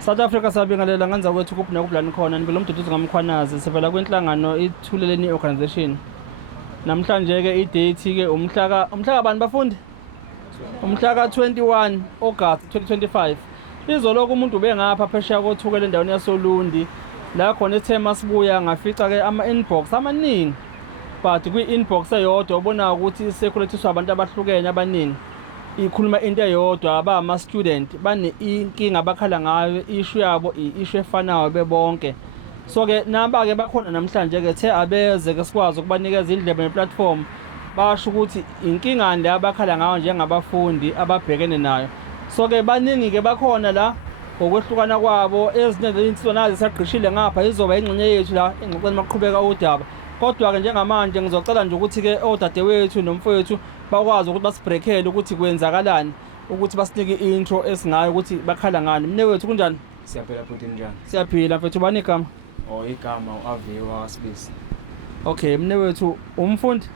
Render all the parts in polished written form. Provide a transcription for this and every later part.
South Africa sabingelela ngenza kwethu kuphi kuplani khona nibelo Mduduzi ngamkhwanazi sivela kwinhlangano ithuleleni organization. Namhlanje ke i-date ke umhla bani bafundi? Umhla ka 21 August 2025. Izoloko umuntu bengapha phesheya kothukela endaweni yasoLundi la khona ethema sibuya ngafica ke ama-inbox amaningi. But kwi-inbox eyodwa ubona ukuthi iseculatiswa abantu abahlukene abaningi. Ikhuluma into eyodwa abama-student bane-inkinga abakhala ngayo, issue yabo i-issue efanayo bebonke. So ke naba ke bakhona namhlanje ke the abeze ke sikwazi ukubanikeza indlebe neplatform basho ukuthi inkinga nje abakhala ngayo njengabafundi ababhekene nayo. So ke baningi ke bakhona la ngokwehlukana kwabo, ezinye zezinsizwa nazo zisaqhishile ngapha izoba ingxenye yethu la engxoxweni maqhubeka udaba. Kodwa ke njengamanje ngizocela nje ukuthi ke odadewethu nomfowethu bakwazi ukuthi basibreakele ukuthi kwenzakalani, ukuthi basinike i-intro esingayo ukuthi bakhala ngani. Mnewethu kunjani? Siyaphila futhi njani? Siyaphila mfethu, bani igama? Igama uAviwa Sibisi. Okay, mnewethu umfundi?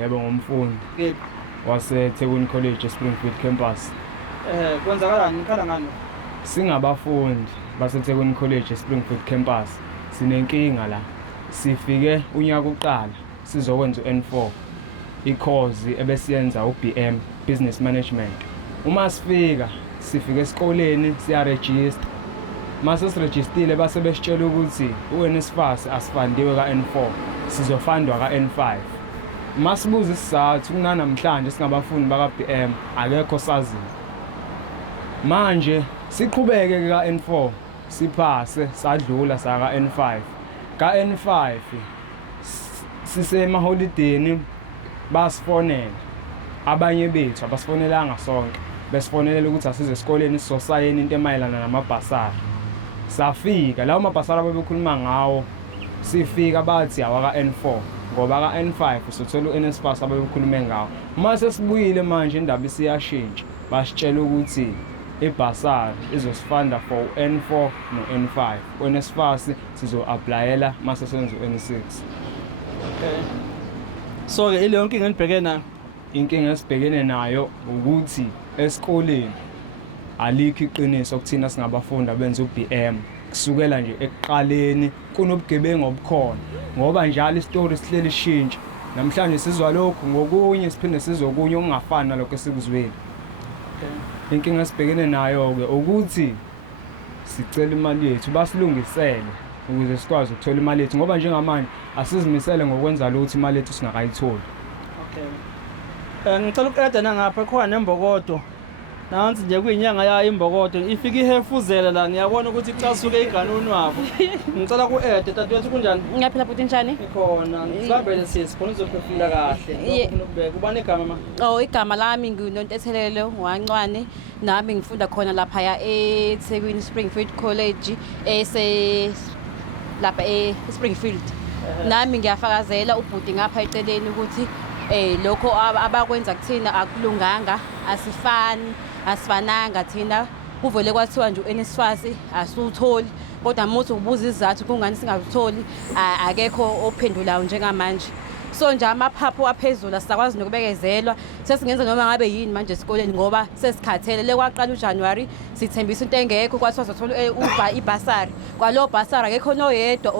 Yebo ngumfundi. Kephi? WaseThekwini College eSpringfield campus. Kwenzakalani nikhala ngani? Singabafundi baseThekwini College eSpringfield campus. Sinenkinga la. Sifike unyaka uqala sizokwenza uN4. I-course ebesiyenza uBM Business Management. Uma sifike esikoleni siyaregister. Mase sirejistile base besitshela ukuthi uNSFAS asifandiwe kaN4, sizofandwa kaN5. Masibuza isizathu kunanamhlanje singabafundi bakaBM akekho sazi. Manje siqhubeke kaN4 siphase sadlula saka N5. Ka-N5 sisema holideni basifonela abanye bethu abasifonelanga sonke, besifonelela ukuthi asize esikoleni sizosayina into emayelana namabhasari. Safika lawo mabhasari abebekhuluma ngawo, sifika bathi awaka N4 ngoba ka N5 sothola uNSFAS abebekhulume ngawo. Mase sibuyile manje indaba isiyashintsha, basitshela ukuthi ibhasari izosifanda for N4 no N5. uNSFAS sizo-applyela mase senza uN6. Okay. So ke ile yonke nginibhekene nayo. Inkinga esibhekene nayo ukuthi esikoleni alikho iqiniso kuthina singabafundi abenza uBM. Kusukela nje ekuqaleni kunobugebengu obukhona ngoba njalo istory sihleli shintsha. Namhlanje sizwa lokho ngokunye siphinde sizwe okunye okungafani nalokho esikuzwile. Okay. Inkinga esibhekene nayo ke ukuthi sicela imali yethu basilungisele ukuze sikwazi ukuthola imali yethu ngoba njengamanje asizimisele ngokwenza lutho imali yethu singakayitholi. Okay. Ngicela ukuqeda nangapha khona nembokodo. Nansi nje kuyinyanga yayo imbokodo ifika ihefuzela la, ngiyabona ukuthi icasuke iganuni wabo. Ngicela ku-ede dadewethu kunjani? Ngiyaphila futhi njani? Ikhona ngicabele sisi khona uzophefumula kahle. Ukubeka ubani igama ma? Igama lami nginontethelelo wancwane, nami ngifunda khona lapha eThekwini Springfield College lapha eSpringfield. Nami ngiyafakazela ubhuti ngapha eceleni ukuthi lokho abakwenza kuthina akulunganga, asifananga thina. Kuvele kwathiwa nje uNSFAS asutholi, kodwa muthi ubuza izathu kungani singatholi akekho ophendulayo njengamanje. So nje amaphaphu aphezulu asakwazi nokubekezelwa, sesingenza noma ngabe yini manje esikoleni ngoba sesikhathele. Lekwaqala uJanuary sithembisa into engekho, kwathiwa sizothola ibhasari. Kwalo bhasari akekho noyedwa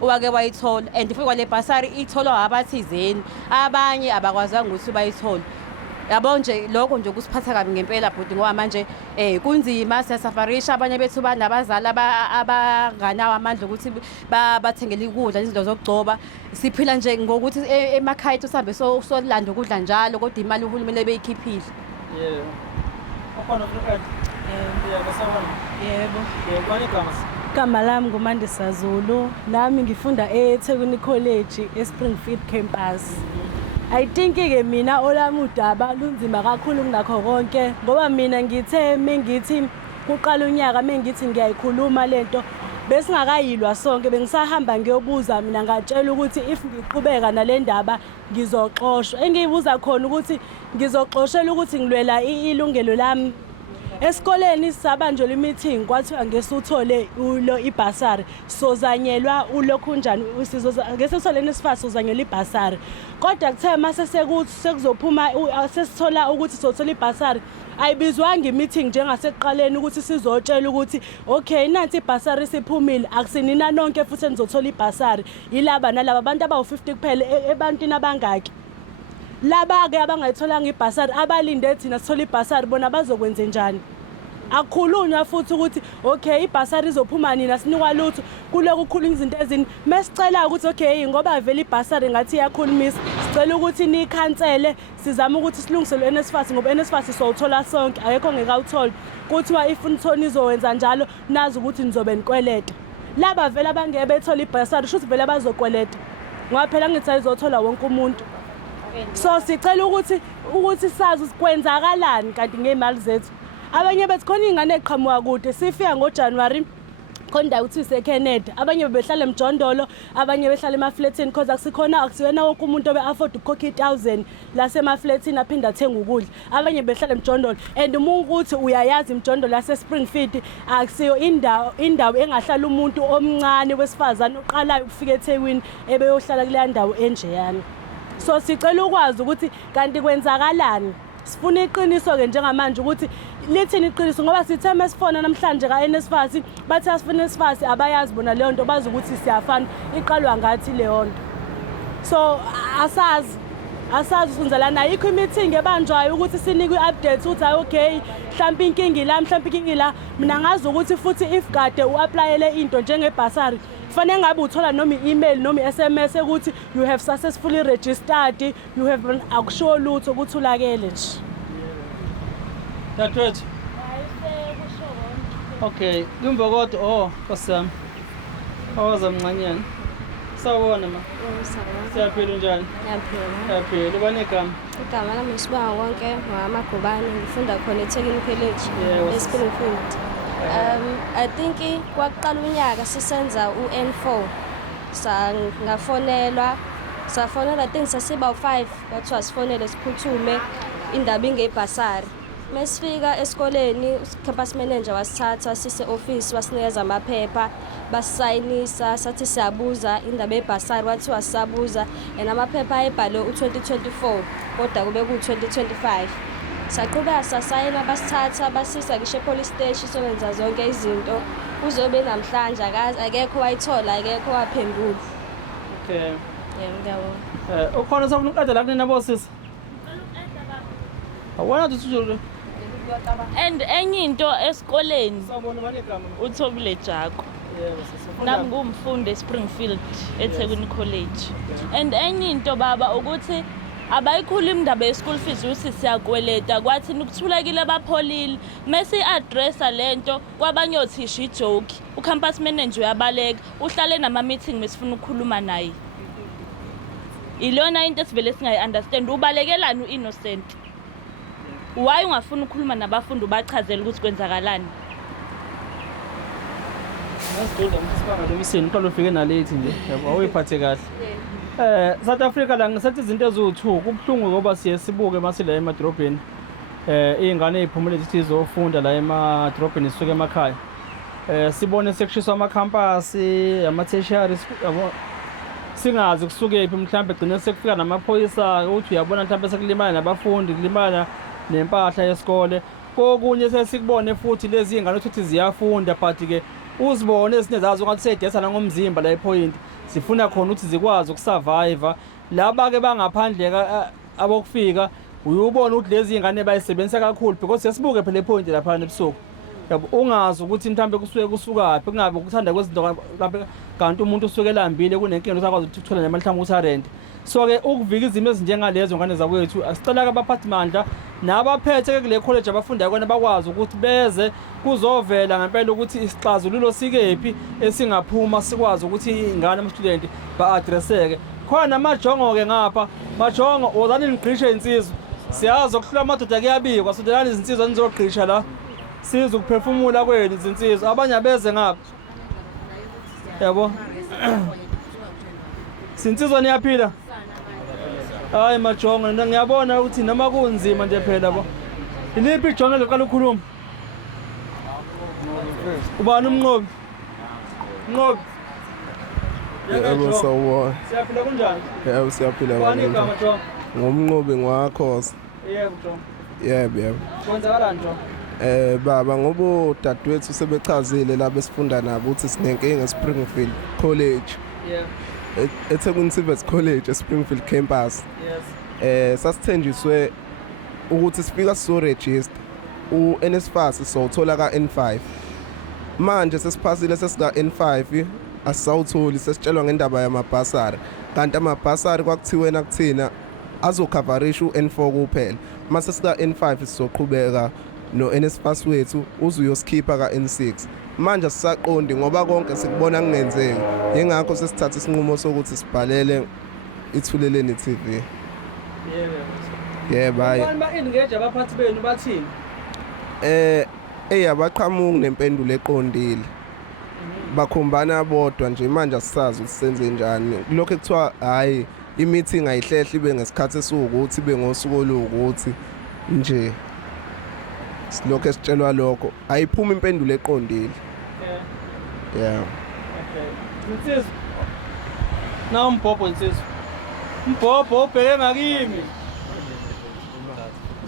owake wayithola, and futhi kwale bhasari itholwa abathizeni, abanye abakwazanga ukuthi bayithole. Yabo nje lokho nje kusiphatha kabi ngempela bhuti ngoba manje kunzima, siyasafarisha abanye bethu banabazali abanganawo amandla ukuthi bathengele ukudla, izinto zokugcoba. Siphila nje ngokuthi emakhaya ethu sihambe solanda ukudla njalo kodwa imali uhulumeni beyikhiphile. Yebo. Ukhona ukukade. Yebo. Bani igama? Igama lami nguMandisa Zulu, nami ngifunda eThekwini College eSpringfield campus. I think ke mina olami udaba lunzima kakhulu kunakho konke ngoba mina ngithe mengithi kuqala unyaka mengithi ngiyayikhuluma lento besingakayilwa sonke, bengisahamba ngiyobuza mina ngatshela ukuthi if ngiqhubeka nale ndaba ngizoxoshwa. Engiyibuza khona ukuthi ngizoxoshela ukuthi ngilwela ilungelo lami. Esikoleni sabanjwe le-meeting kwathiwa ngesuthole ulo ibhasari sozanyelwa ulokhu njani ngesithole uNSFAS sozanyelwa ibhasari, kodwa kuthe mase sekuzophuma sesithola ukuthi sothola ibhasari ayibizwanga i-meeting njengasekuqaleni ukuthi sizotshela ukuthi okay nansi ibhasari siphumile akusinina nonke futhi enizothola ibhasari yilaba nalaba abantu abawu-50 kuphela ebantwini abangaki laba-ke abangayitholanga ibhasari abalinde thina sithole ibhasari bona bazokwenze njani akukhulunywa futhi ukuthi okay ibhasari izophuma nina sinikwa lutho kuloku kukhulunywa izinto ezini mesicela ukuthi okay ngoba vele ibhasari ngathi iyakhulumisa sicela ukuthi nikhansele sizama ukuthi silungiselwe NSFAS ngoba NSFAS sowuthola sonke akekho ngekawutholi kuthiwa if nithoni izowenza njalo nazi ukuthi nizobe nikweleta laba vele abangeke bethola ibhasari shuthi vele bazokweleta ngoba phela ngithi ayizothola wonke umuntu so sicela ukuthi sazi kwenzakalani kanti ngemali zethu abanye bethi khona ingane eqhamuka kude sifika ngoJanuary khona ukuthi seKennedy abanye bebehlala eMjondolo abanye behlala emaflatini because akusiwena wonke umuntu obe afford ukukhokha 1000 lasemaflatini aphinda athenga ukudla abanye behlala eMjondolo and uma ukuthi uyayazi eMjondolo lase Springfield akusiyo indawo engahlala umuntu omncane wesifazane oqalayo ukufika eThekwini ebeyohlala kule ndawo enjeyana so sicela ukwazi ukuthi kanti kwenzakalani sifuna iqiniso-ke njengamanje ukuthi lithini iqiniso ngoba sithe mesifona namhlanje ka-NSFAS bathi asifuna NSFAS abayazi bona leyo nto bazi ukuthi siyafana iqalwa ngathi leyo nto so asazi usunzalana ayikho i-meeting ebanjwayo ukuthi sinikwe i-update ukuthi hayi okay mhlawumbe inkingi la mina ngazi ukuthi futhi if kade u-aplayele into njengebhasari kufanele ngabe uthola noma i-email noma i-SMS ukuthi you have successfully registered you have akusho lutho ukuthi ulakele nje Dadwethu okay Lumbokodo Nkosami awazamncanyana sawubona ma siyaphila njani siyaphila uba negama igama lami Sibanga Konke ngamaGubane ngifunda khona eThekwini College eSpringfield I think kwaqala unyaka sisenza uN4 safonelwa I think sasiba u5 kwathiwa sifonele siphuthume indaba ingebhasari mesifika esikoleni campus manager wasithatha sise office wasinikeza amaphepha basayinisa sathi siyabuza indaba yebhasari wathi wasisabuza amaphepha ayebhalwe u2024 kodwa kube ku2025 saqhubeka sasayina basithatha basisa ngisho police station sobenza zonke izinto kuzobe namhlanje akekho wayithola akekho waphendula okay ngiyabonga ukhona sofuna uqeda la kunina bosisi awona tuthule and enye into esikoleni sawubona banegama uThobile Jako yebo nami ngumfundi eSpringfield eThekwini College and enye into baba ukuthi abayikhuluma indaba ye-school fees ukuthi siyakweleta kwathi ukuthulekile abapholile mase i-addressa lento kwabanye othisha ijoke ucampus manager uyabaleka uhlale nama-meeting mesifuna ukukhuluma naye ilona into esivele singayi-understand ubalekelani u-innocent why ungafuna ukukhuluma nabafundi ubachazela ukuthi kwenzakalani Nasiqonda umsibanga lomiseni uqala ufike na late nje yabo awuyiphathe kahle South Africa la ngisathi izinto eziwu2 kubhlungu ngoba siye sibuke masila emadrobheni izingane eziphumule zithi zofunda la emadrobheni sisuke emakhaya sibone sekushiswa ama-campus ama-tertiary yabo singazi kusukephi mhlawumbe egcine sekufika namaphoyisa uthi uyabona mhlawumbe sekulimala nabafundi kulimala nempahla yesikole kokunye sesikubone futhi lezi ingane ukuthi ziyafunda but ke uzibone ezinye zazo ngathi sedesa ngomzimba la epoint sifuna khona ukuthi zikwazi ukusurvive laba ke bangaphandle abokufika uyubona ukuthi lezi ingane bayisebenzisa kakhulu because sesibuke phela epoint lapha ebusuku yabo ungazi ukuthi mhlambe kusuke kusukaphi kungabe ukuthanda kwezinto kanti umuntu usuke elambile kunenkinga usakwazi ukuthola nemali mhlawumbe usarent so ke ukuvika izimo ezinjengalezo ngane zakwethu asicela ke abaphathi mandla nabaphethe kule college abafunda kona bakwazi ukuthi beze kuzovela ngempela ukuthi isixazululo sikephi esingaphuma sikwazi ukuthi ingane ama-student ba-addresseke khona amajongo ke ngapha majongo wozani nigqishe insizwa siyazi ukuhlula amadoda kuyabikwa sondelani izinsizwa nizogqisha la siza ukuphefumula kwenu izinsizwa abanye abeze ngapha yabo sinsizwa niyaphila hayi majongo ngiyabona ukuthi noma kunzima nje phela bo iliphi ijongo ezoqala ukukhuluma ubani umnqobi Yebo sawubona. Siyaphila kunjani? Yebo siyaphila Ubani igama Jongo? ngomnqobi ngwakhosa. Yebo Jongo. Yebo. Kwenzakalani nje? Baba ngoba udadewethu sebechazile la besifunda nabo ukuthi sinenkinga eSpringfield College. Yeah. eThekwini TVET College eSpringfield campus. Yes. Sasithenjiswe ukuthi sifika sizoregister uNSFAS sowuthola ka N5. Manje sesiphasile sesika N5 asawutholi sesitshelwa ngendaba yamabhasari. Kanti amabhasari kwakuthiwena kuthina azocoverisha uN4 kuphela. Mase sika N5 sizoqhubeka noNSFAS wethu uzuyoskipa ka N6. Manje sisaqondi ngoba konke sikubona kungenzeki. Yengakho sesithatha isinqumo sokuthi sibhalele Ithuleleni TV. Yebo. Hayi. Abantu ba-engage abaphathi benu bathini? Abaqhamuki nempendulo eqondile. Bakhombana bodwa nje manje asisazi ukuthi senze njani. Lokho ekuthiwa hayi i-meeting ayihlehla ibe ngesikhathi esiwukuthi ibe ngosuku oluwukuthi nje. Silokho esitshelwa lokho ayiphuma impendulo eqondile. Yeah. Okay. Insizwa. Na umbhobho insizwa. Umbhobho ubheke ngakimi.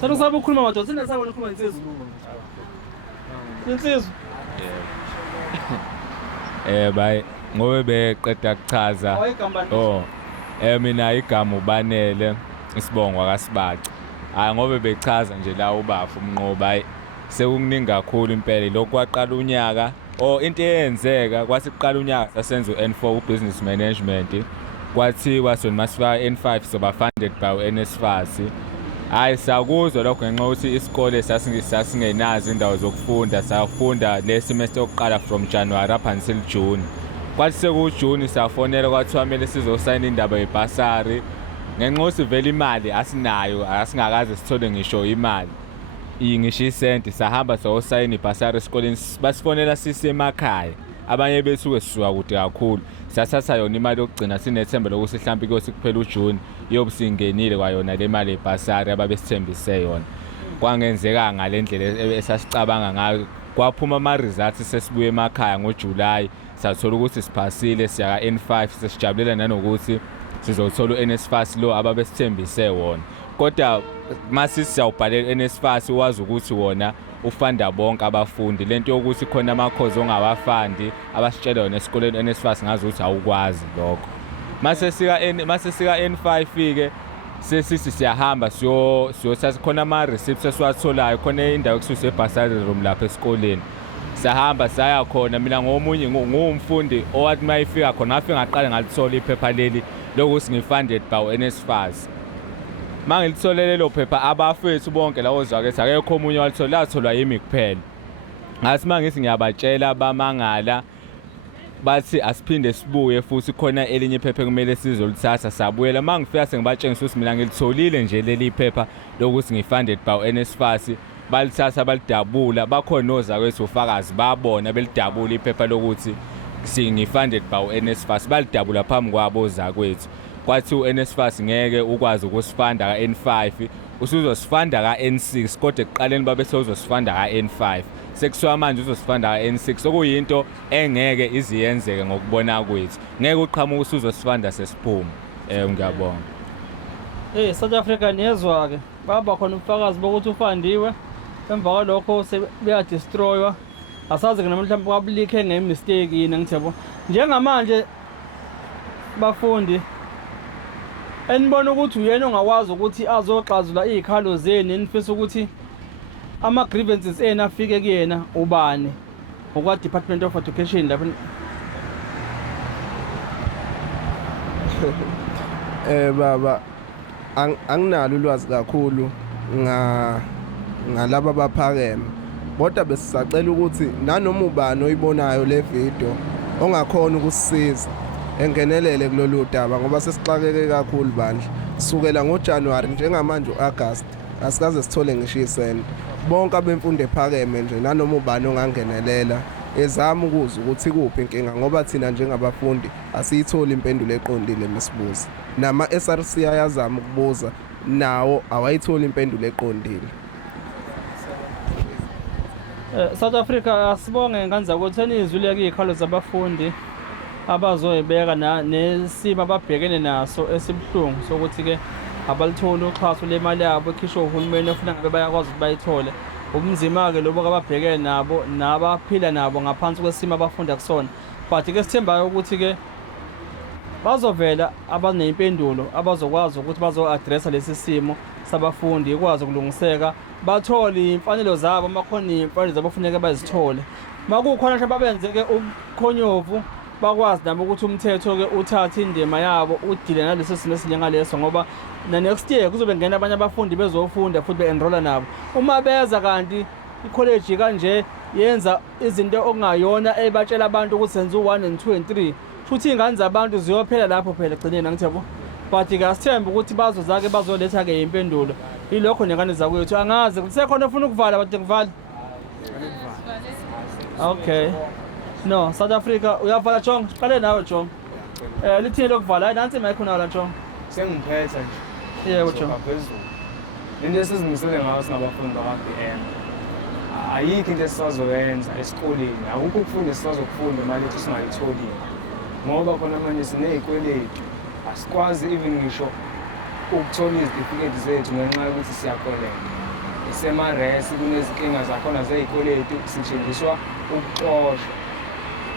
Sabe ukukhuluma madoda, sina sabona ukukhuluma insizwa. Insizwa. Bayi ngobe beqeda kuchaza. Mina igama ubanele isibongo akaSibaca. Ngobe bechaza nje la ubafu umnqoba hayi sekukuningi kakhulu impela lokho kwaqala unyaka into eyenzeka kwasiqala unyaka sasenza uN4 ubusiness management kwathiwa sona masifika N5 soba funded by NSFAS. Hayi sakuzwa lokho ngenxa ukuthi isikole sasingenazo indawo zokufunda safunda le semester yokuqala from January up until June. Kwathi sekuJune safonela kwathiwa kumele sizosayina indaba yebhasari ngenxa ukuthi vele imali asinayo asingakaze sithole ngisho imali ingisho isenti sahamba sayosayina ibhasari esikoleni basifonela sisemakhaya abanye besuke sisuka kude kakhulu sasatha yona imali yokugcina sinethemba lokuthi mhlawumbe kuyosikuphela uJune yobe singenile kwayona le mali yebhasari ababesithembise yona kwangenzeka ngalendlela esasicabanga ngayo kwaphuma ama results sesibuye emakhaya ngoJuly sathola ukuthi siphasile siya ka N5 sesijabulela nanokuthi sizothola uNSFAS lo ababesithembise wona kodwa mase siyawubhalela uNSFAS wazi ukuthi wona ufunda bonke abafundi lento yokuthi khona amakhozi ongawafandi abasitshela yona esikoleni uNSFAS ngazi ukuthi awukwazi lokho mase sika N5 ke sesithi siyahamba siyothatha khona ama receipts esiwatholayo khona indawo ekususa ebhasari room lapha esikoleni sahamba saya khona mina ngomunye ngumfundi owathi mayifika khona ngafika ngaqala ngalithola iphepha leli lokuthi ngifunded by NSFAS mangilitholele lelo phepha abafethu bonke lawo zakethu akekho omunye walithola yimi kuphela ngathi mangithi ngiyabatshela bamangala bathi asiphinde sibuye futhi khona elinye iphepha kumele sizolithatha sabuyela mangifika sengibatshengisa ukuthi mina ngilitholile nje leli phepha lokuthi ngifunded by NSFAS balithatha balidabula bakhona nozakwethu ufakazi babona belidabula iphepha lokuthi singifunded by NSFAS balidabula phambi kwabo zakwethu kwathi uNSFAS ngeke ukwazi ukusifunda ka N5 usuzosifunda ka N6 kodwa ekuqaleni babe sewuzosifunda ka N5 sekuswa manje uzosifunda ka N6 okuyinto engeke iziyenzeke ngokubona kwethu ngeke uqhamuka usuzosifunda sesiphuma ngiyabonga South Africa niyezwa ke baba khona ubufakazi bokuthi ufandiwe emva kwalokho sebeya destroywa asazi ke namhlanje kwabulike ngemistake yini ngithebo njengamanje bafundi enibona ukuthi uyena ongakwazi ukuthi azoxazula izikhalo zenu enifisa ukuthi ama grievances ena afike kuyena ubani ngokwa Department of Education lapha Baba anginalo ulwazi kakhulu ngalaba baphakeme kodwa besisacela ukuthi nanoma ubani oyibonayo le video ongakhona ukusisiza engenelele kulolu daba ngoba sesixakeke kakhulu bandla sukela ngoJanuary njengamanje uAugust asikaze sithole ngisho isenti bonke abemfundo ephakeme nje nanoma ubani ongangenelela ezama ukuza ukuthi kuphi inkinga ngoba thina njengabafundi asiyitholi impendulo eqondile mesibuza nama SRC ayazama ukubuza nawo awayitholi impendulo eqondile South Africa asibonge nganza ukuthi enizwile izikhalo zabafundi abazoyibeka nesimo ababhekene naso esibhlungu sokuthi ke abalitholi uxhaso lemali yabo ekhishwa uhulumeni ofuna ngabe bayakwazi ukuthi bayithole. Ubunzima-ke lobo ababhekene nabo nabaphila nabo ngaphansi kwesimo abafunda kusona. But-ke sithembayo ukuthi-ke bazovela abaney'mpendulo abazokwazi ukuthi bazo-addressa lesi simo sabafundi ikwazi ukulungiseka bathole iy'mfanelo zabo makhona iy'mfanelo zabo kufuneka bazithole. Makukhona nje babenze-ke ubukhonyovu bakwazi nabo ukuthi umthetho-ke uthathe indima yabo udile naleso simo esinjengaleso ngoba na-next year kuzobe ngena abanye abafundi bezofunda futhi be-enrolla nabo. Uma beza kanti ikholeji kanje yenza izinto okungayona ebatshela abantu ukuthi senza u-1 and 2 and 3 futhi iy'ngane zabantu ziyophela lapho phela egcineni angithebo. But-ke asithembe ukuthi bazozake bazoletha-ke impendulo ilokho nengane zakwethu angazi kusekhona ofuna ukuvala bade ngivale. Okay. No, South Africa uyavala Chong, qale nawe Chong. Lithini lokuvala? Hayi nansi mic khona la Chong. Sengiphethe nje. Yebo Chong. Phezulu. Into esizimisele ngayo singabafundi baka-BM. Ayikho into esisazoyenza esikoleni. Akukho ukufunda esisazokufunda imali ethu singayitholi. Ngoba khona manje siney'kweletu. Asikwazi even ngisho ukuthola izitifiketi zethu ngenxa yokuthi siyakoleka. Isemaresi kunezinkinga zakhona zey'kweletu sithenjiswa ukuxoshwa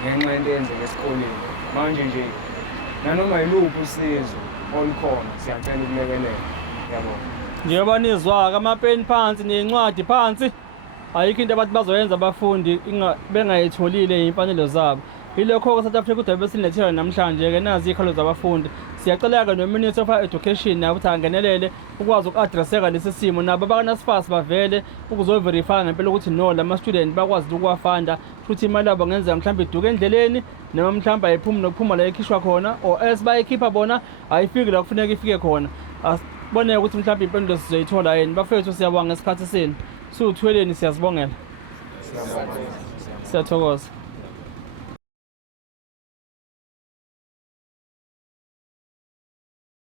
ngenxa yento eyenzeka esikoleni. Manje nje nanoma yiluphi usizo olukhona siyacela ukulekelela. Yabona. Njengoba nizwa-ke amapeni phansi ney'ncwadi phansi ayikho into abathi bazoyenza abafundi bengayitholile iy'mfanelo zabo. Yilokho-ke South Africa udabe besilethela namhlanje-ke nazi iy'khalo zabafundi. Siyacela-ke no-Minister of Education nabo ukuthi angenelele ukwazi uku-addresseka lesi simo nabo abaka-NSFAS bavele ukuzoverifya ngempela ukuthi no lama-student bakwazi ukuwafanda futhi imali yabo ngenzeka mhlawumbe iduke endleleni noma mhlawumbe ayiphumi nokuphuma la ekhishwa khona or else bayikhipha bona ayifiki la kufuneka ifike khona. Asiboneke ukuthi mhlawumbe impendulo sizoyithola yini. Bafethu siyabonga ngesikhathi senu. Siwuthweleni siyazibongela. Siyathokoza.